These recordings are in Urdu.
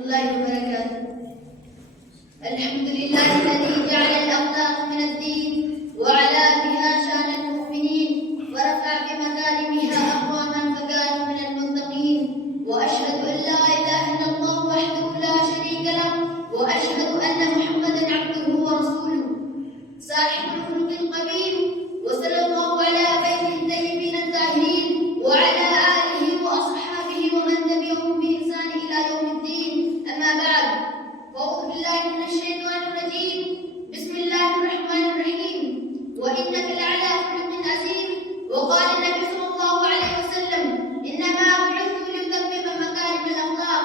الله وبركاته. الحمد لله الذي جعل الأخلاق من الدين وعلى بها شان المؤمنين ورفع بمكارمها أقواما فكانوا من المتقين، وأشهد أن لا إله إلا الله وحده لا شريك له، وأشهد أن محمدا عبده ورسوله صاحب الخلق القبيل، وصلى الله على بيته الطيبين الطاهرين وعلى آله وأصحابه ومن تبعهم بإحسان إلى يوم الدين. أما بعد، فأعوذ بالله من الشيطان الرجيم. بسم الله الرحمن الرحيم. وإنك لعلى خلق عظيم. وقال النبي صلى الله عليه وسلم: إنما بعثت لأتمم مكارم الأخلاق.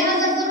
لہذا